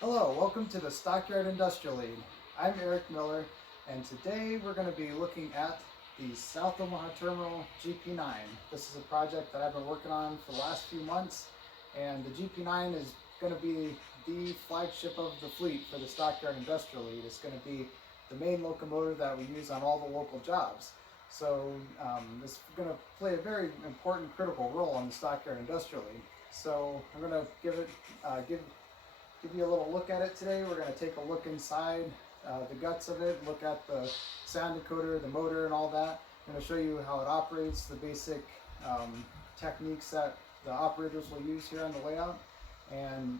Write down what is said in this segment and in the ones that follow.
Hello, welcome to the Stockyard Industrial League. I'm Eric Miller, and today we're going to be looking at the South Omaha Terminal GP9. This is a project that I've been working on for the last few months, and the GP9 is going to be the flagship of the fleet for the Stockyard Industrial League. It's going to be the main locomotive that we use on all the local jobs. So it's going to play a very important, critical role in the Stockyard Industrial League. So I'm going to give you a little look at it today. We're going to take a look inside the guts of it, look at the sound decoder, the motor, and all that. I'm going to show you how it operates, the basic techniques that the operators will use here on the layout, and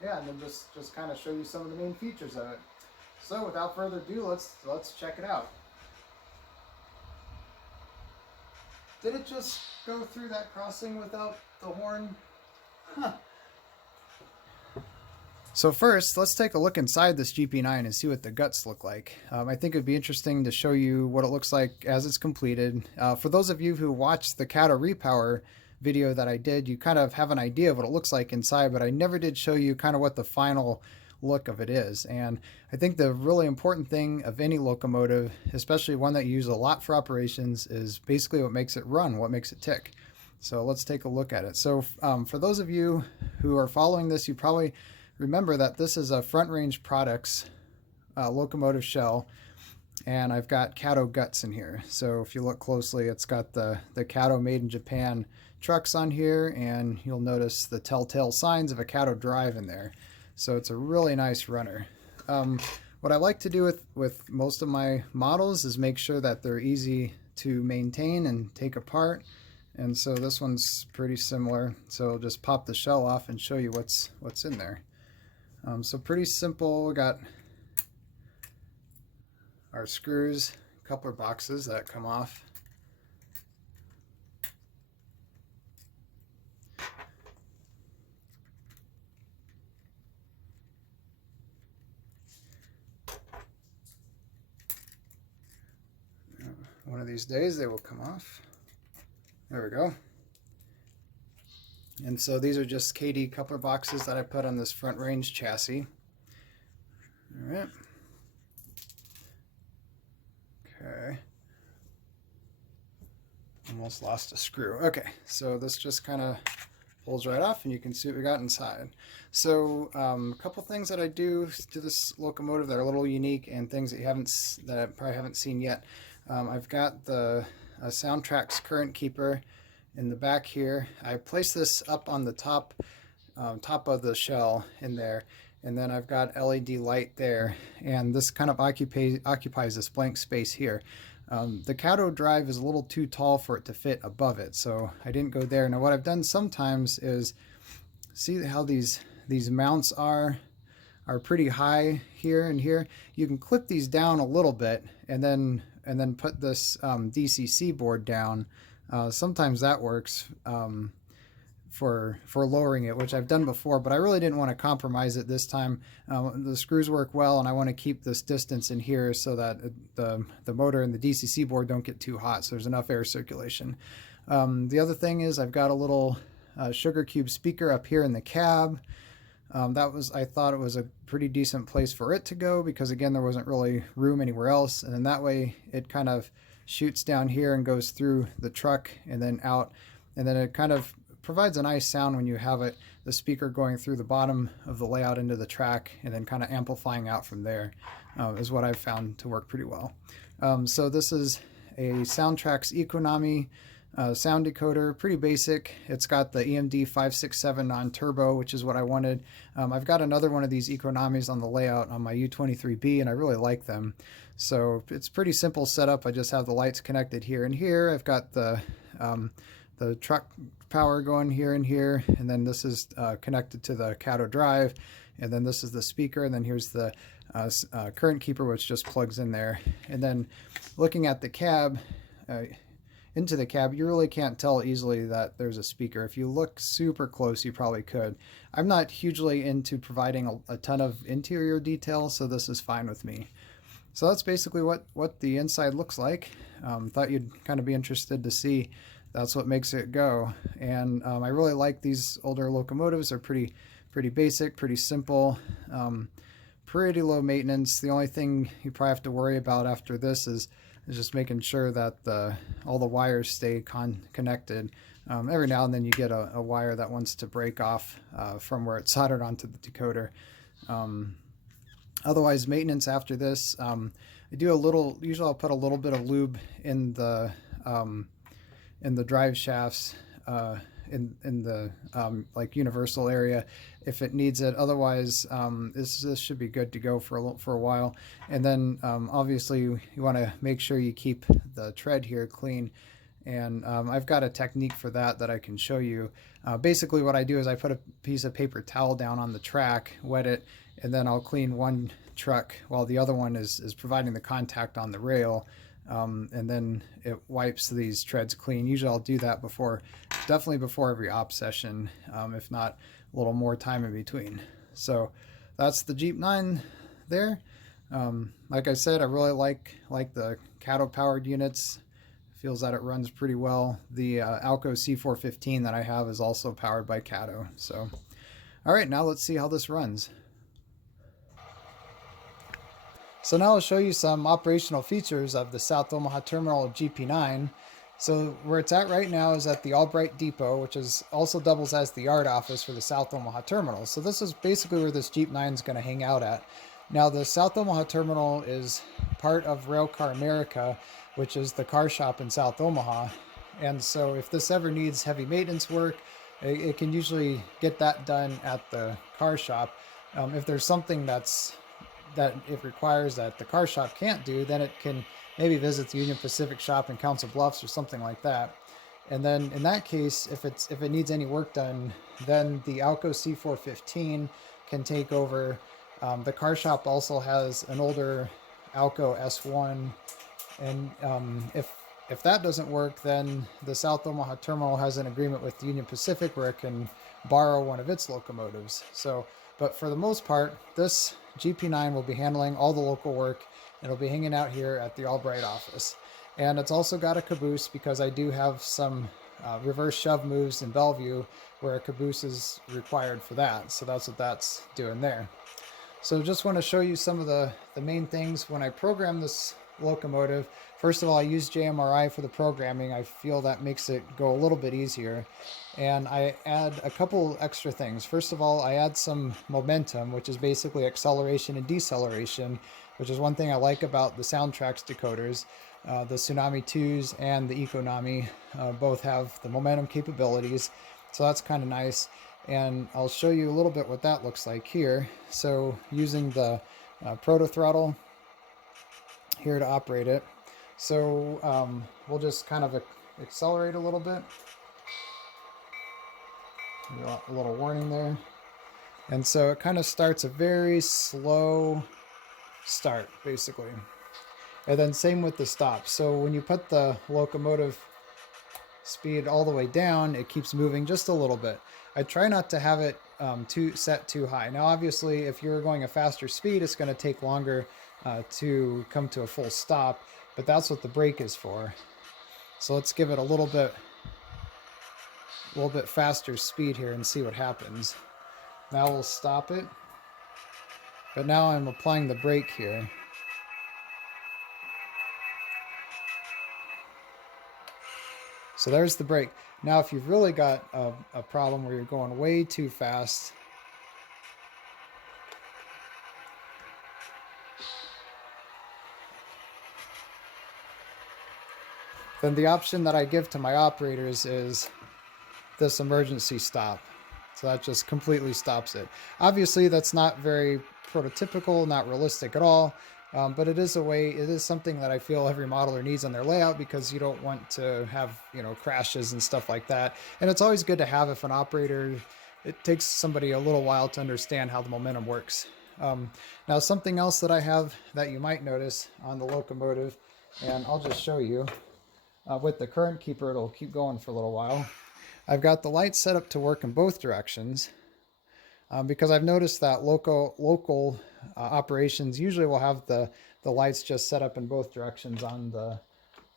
yeah, and then just kind of show you some of the main features of it. So without further ado, let's check it out. Did it just go through that crossing without the horn? Huh. So first, let's take a look inside this GP9 and see what the guts look like. I think it'd be interesting to show you what it looks like as it's completed. For those of you who watched the Cato Repower video that I did, you kind of have an idea of what it looks like inside, but I never did show you kind of what the final look of it is. And I think the really important thing of any locomotive, especially one that you use a lot for operations, is basically what makes it run, what makes it tick. So let's take a look at it. So for those of you who are following this, you probably remember that this is a Front Range Products locomotive shell, and I've got Cato guts in here. So if you look closely, it's got the Cato made in Japan trucks on here, and you'll notice the telltale signs of a Cato drive in there. So it's a really nice runner. What I like to do with most of my models is make sure that they're easy to maintain and take apart. And so this one's pretty similar. So I'll just pop the shell off and show you what's in there. So pretty simple. We got our screws, coupler boxes that come off. One of these days they will come off. There we go. And so these are just KD coupler boxes that I put on this Front Range chassis. All right. Okay. Almost lost a screw. Okay, so this just kind of pulls right off, and you can see what we got inside. So a couple things that I do to this locomotive that are a little unique, and things that I probably haven't seen yet. I've got the Soundtrack's current keeper in the back here. I place this up on the top of the shell in there, and then I've got LED light there, and this kind of occupies this blank space here. The Cato drive is a little too tall for it to fit above it, so I didn't go there. Now what I've done sometimes is, see how these mounts are pretty high here and here. You can clip these down a little bit and then put this DCC board down. Sometimes that works for lowering it, which I've done before, but I really didn't want to compromise it this time. The screws work well, and I want to keep this distance in here so that the motor and the DCC board don't get too hot, so there's enough air circulation. The other thing is I've got a little sugar cube speaker up here in the cab. I thought it was a pretty decent place for it to go, because again, there wasn't really room anywhere else, and then that way it kind of shoots down here and goes through the truck and then out, and then it kind of provides a nice sound when you have the speaker going through the bottom of the layout into the track and then kind of amplifying out from there, is what I've found to work pretty well. So this is a Soundtrack's Economy sound decoder, pretty basic. It's got the EMD 567 non-turbo, which is what I wanted. I've got another one of these Economies on the layout on my U23B, and I really like them. So it's pretty simple setup. I just have the lights connected here and here. I've got the truck power going here and here, and then this is connected to the Cato drive, and then this is the speaker, and then here's the current keeper, which just plugs in there. And then looking at the cab, into the cab, you really can't tell easily that there's a speaker. If you look super close, you probably could. I'm not hugely into providing a ton of interior detail, so this is fine with me. So that's basically what the inside looks like. Thought you'd kind of be interested to see. That's what makes it go. And I really like these older locomotives. They're pretty basic, pretty simple. Pretty low maintenance. The only thing you probably have to worry about after this is just making sure that all the wires stay connected. Every now and then you get a wire that wants to break off from where it's soldered onto the decoder. Otherwise, maintenance after this, I do a little. Usually, I'll put a little bit of lube in the drive shafts, in the like universal area if it needs it. Otherwise, this should be good to go for a while. And then obviously you want to make sure you keep the tread here clean. And I've got a technique for that I can show you. Basically what I do is I put a piece of paper towel down on the track, wet it, and then I'll clean one truck while the other one is providing the contact on the rail. And then it wipes these treads clean. Usually I'll do that definitely before every op session, if not a little more time in between. So that's the GP9 there. Like I said, I really like the Cato powered units. Feels that it runs pretty well. The Alco C415 that I have is also powered by Cato. So, all right, now let's see how this runs. So now I'll show you some operational features of the South Omaha Terminal GP9. So where it's at right now is at the Albright Depot, which also doubles as the yard office for the South Omaha Terminal. So this is basically where this GP9 is going to hang out at. Now the South Omaha Terminal is part of Railcar America, which is the car shop in South Omaha. And so if this ever needs heavy maintenance work, it can usually get that done at the car shop. If there's something that it requires that the car shop can't do, then it can maybe visit the Union Pacific shop in Council Bluffs or something like that. And then in that case, if it needs any work done, then the Alco C415 can take over. The car shop also has an older Alco S1, and if that doesn't work, then the South Omaha Terminal has an agreement with the Union Pacific where it can borrow one of its locomotives. So, but for the most part, this GP9 will be handling all the local work. It'll be hanging out here at the Albright office. And it's also got a caboose because I do have some reverse shove moves in Bellevue where a caboose is required for that. So that's what that's doing there. So just want to show you some of the main things. When I program this locomotive, first of all, I use JMRI for the programming. I feel that makes it go a little bit easier. And I add a couple extra things. First of all, I add some momentum, which is basically acceleration and deceleration, which is one thing I like about the Soundtrax decoders. The Tsunami 2s and the Econami both have the momentum capabilities, so that's kind of nice. And I'll show you a little bit what that looks like here. So using the proto throttle here to operate it. So we'll just kind of accelerate a little bit. A little warning there. And so it kind of starts a very slow start, basically. And then same with the stop. So when you put the locomotive speed all the way down, it keeps moving just a little bit. I try not to have it set too high. Now, obviously, if you're going a faster speed, it's going to take longer to come to a full stop, but that's what the brake is for. So let's give it a little bit faster speed here and see what happens. Now we'll stop it, but now I'm applying the brake here. So there's the brake. Now if you've really got a problem where you're going way too fast, then the option that I give to my operators is this emergency stop. So that just completely stops it. Obviously that's not very prototypical, not realistic at all, but it is something that I feel every modeler needs on their layout because you don't want to have, crashes and stuff like that. And it's always good to have if an operator, it takes somebody a little while to understand how the momentum works. Now something else that I have that you might notice on the locomotive, and I'll just show you, with the current keeper, it'll keep going for a little while. I've got the lights set up to work in both directions because I've noticed that local operations usually will have the lights just set up in both directions on the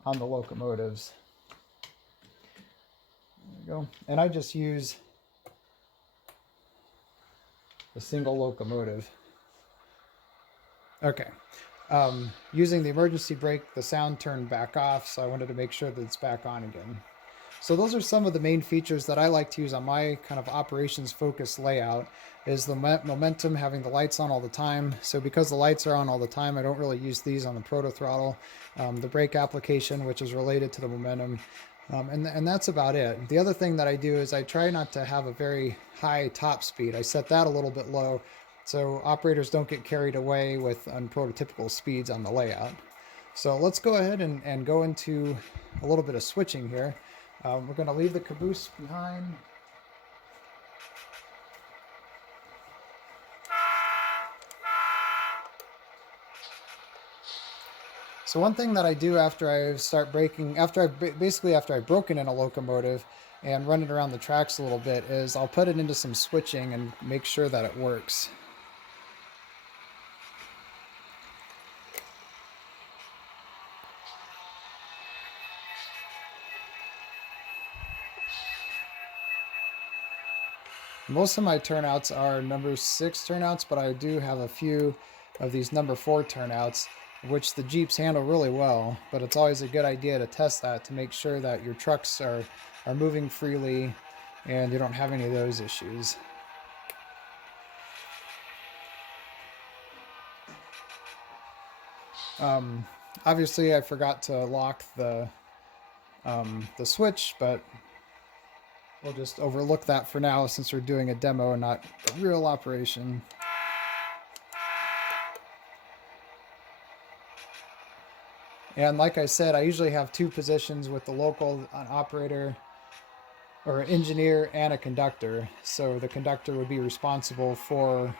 locomotives. There we go. And I just use a single locomotive. Okay. Using the emergency brake, the sound turned back off, so I wanted to make sure that it's back on again. So those are some of the main features that I like to use on my kind of operations focused layout, is the momentum, having the lights on all the time. So because the lights are on all the time, I don't really use these on the proto throttle. The brake application, which is related to the momentum. And that's about it. The other thing that I do is I try not to have a very high top speed. I set that a little bit low so operators don't get carried away with unprototypical speeds on the layout. So let's go ahead and go into a little bit of switching here. We're going to leave the caboose behind. So one thing that I do after I start braking, after I've broken in a locomotive and run it around the tracks a little bit, is I'll put it into some switching and make sure that it works. Most of my turnouts are number 6 turnouts, but I do have a few of these number 4 turnouts, which the Jeeps handle really well. But it's always a good idea to test that to make sure that your trucks are moving freely and you don't have any of those issues. Obviously, I forgot to lock the switch, but we'll just overlook that for now since we're doing a demo and not a real operation. And like I said, I usually have 2 positions with the local, an operator or an engineer and a conductor. So the conductor would be responsible for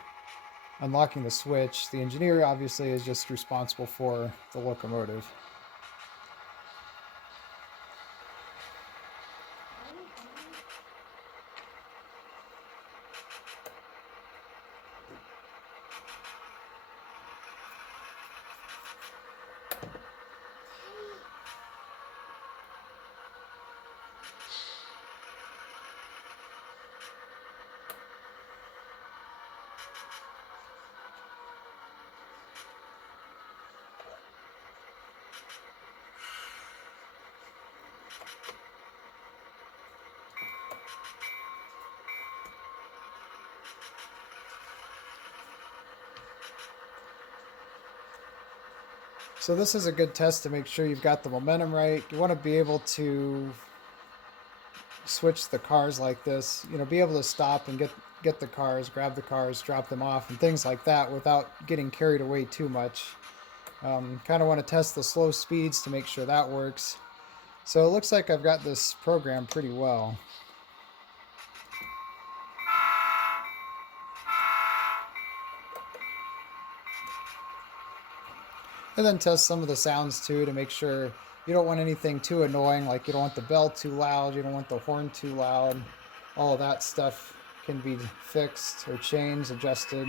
unlocking the switch. The engineer obviously is just responsible for the locomotive. So this is a good test to make sure you've got the momentum right. You want to be able to switch the cars like this, be able to stop and get the cars, grab the cars, drop them off, and things like that without getting carried away too much. Kind of want to test the slow speeds to make sure that works. So it looks like I've got this programmed pretty well. And then test some of the sounds too to make sure you don't want anything too annoying, like you don't want the bell too loud, you don't want the horn too loud. All of that stuff can be fixed or changed, adjusted.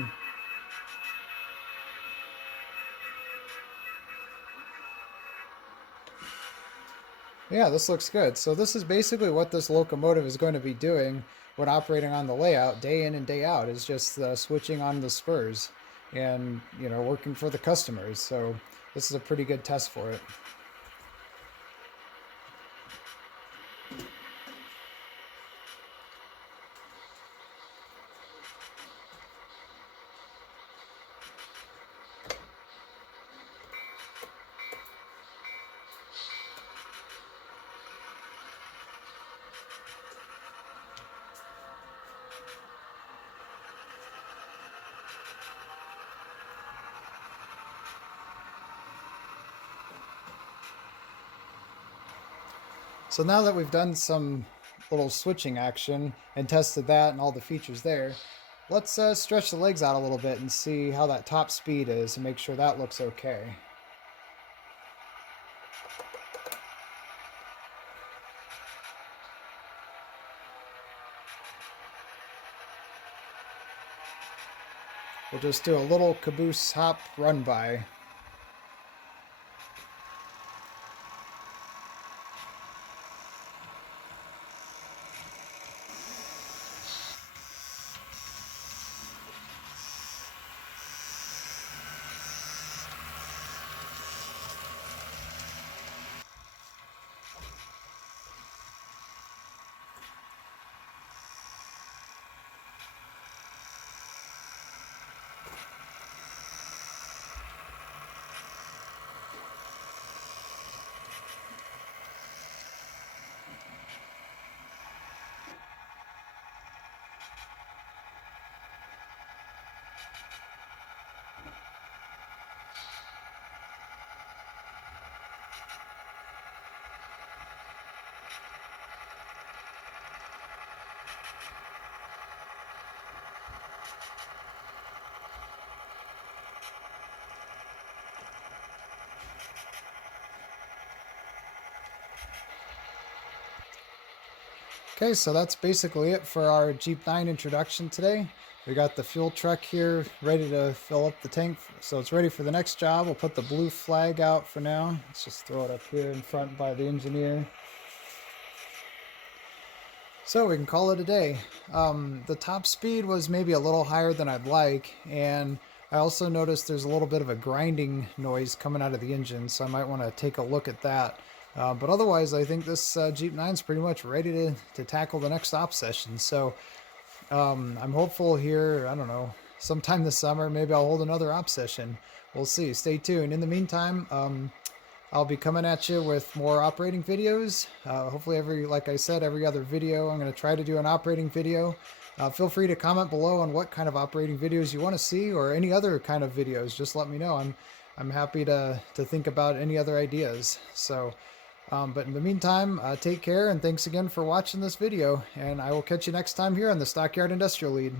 Yeah, this looks good. So this is basically what this locomotive is going to be doing when operating on the layout day in and day out, is just switching on the spurs and working for the customers. So this is a pretty good test for it. So now that we've done some little switching action and tested that and all the features there, let's stretch the legs out a little bit and see how that top speed is and make sure that looks okay. We'll just do a little caboose hop run by. Okay, so that's basically it for our GP9 introduction today. We got the fuel truck here ready to fill up the tank, so it's ready for the next job. We'll put the blue flag out for now. Let's just throw it up here in front by the engineer. So we can call it a day. The top speed was maybe a little higher than I'd like, and I also noticed there's a little bit of a grinding noise coming out of the engine, so I might want to take a look at that. But otherwise, I think this GP9 is pretty much ready to tackle the next op session. So I'm hopeful here, I don't know, sometime this summer, maybe I'll hold another op session. We'll see. Stay tuned. In the meantime, I'll be coming at you with more operating videos. Hopefully like I said, every other video, I'm going to try to do an operating video. Feel free to comment below on what kind of operating videos you want to see, or any other kind of videos. Just let me know. I'm happy to think about any other ideas. So, but in the meantime, take care, and thanks again for watching this video, and I will catch you next time here on the Stockyard Industrial Lead.